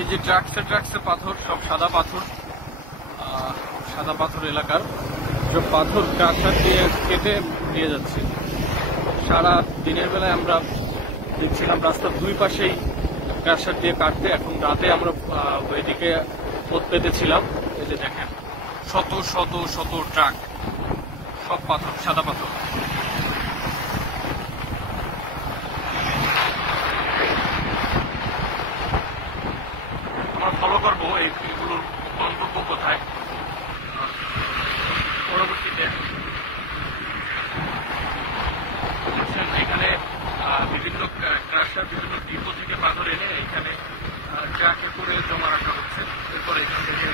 এই যে ট্রাক্সে পাথর, সব সাদা পাথর এলাকার সব পাথর ট্রাক্টর দিয়ে কেটে দিয়ে যাচ্ছে। সারা দিনের বেলায় আমরা দেখছিলাম রাস্তার দুই পাশেই ট্রাক্টর দিয়ে কাটতে, এখন রাতে আমরা ওইদিকে পথ পেতেছিলাম। এই যে দেখেন শত শত শত ট্রাক, সব পাথর, সাদা পাথর। আমরা ফলো করবো এইগুলোর গন্তব্য কোথায় পরবর্তীতে। এখানে বিভিন্ন ট্রাক্টর বিভিন্ন ডিপো থেকে পাথর এনে এখানে ট্রাকে করে জমা রাখা হচ্ছে। এরপরে এখান থেকে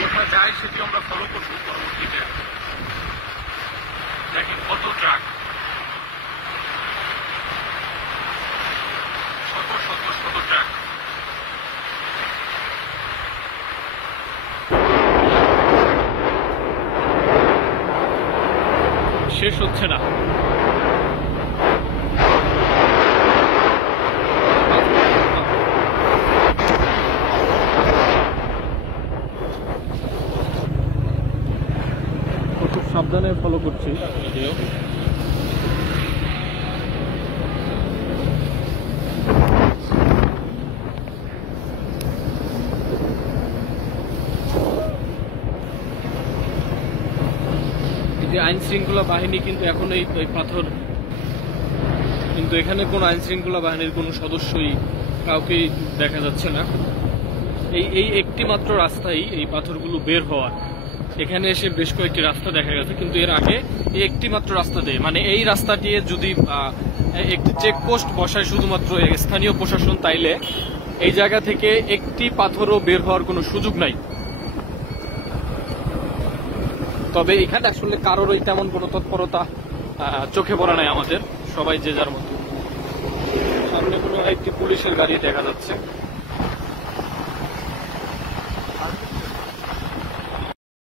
কোথায় যায় সেটি আমরা ফলো করবো পরবর্তীতে। দেখেন কত ট্রাক, শত শত শত ট্রাক। শেষ হচ্ছে না। খুব সাবধানে ফলো করছি যদিও। যে আইন শৃঙ্খলা বাহিনী কিন্তু এখন এই পাথর, কিন্তু এখানে কোন আইন শৃঙ্খলা বাহিনীর কোন সদস্যই কাউকেই দেখা যাচ্ছে না। এই একটি মাত্র রাস্তাই এই পাথরগুলো বের হওয়ার। এখানে এসে বেশ কয়েকটি রাস্তা দেখা গেছে, কিন্তু এর আগে এই একটি মাত্র রাস্তা দিয়ে, মানে এই রাস্তা দিয়ে যদি একটি চেকপোস্ট বসায় শুধুমাত্র স্থানীয় প্রশাসন, তাইলে এই জায়গা থেকে একটি পাথরও বের হওয়ার কোনো সুযোগ নাই। তবে এখানে আসলে কারোরই তেমন কোনো তৎপরতা চোখে পড়া নাই আমাদের, সবাই যে যার মতো। সামনে কোনো একটি পুলিশের গাড়ি দেখা যাচ্ছে।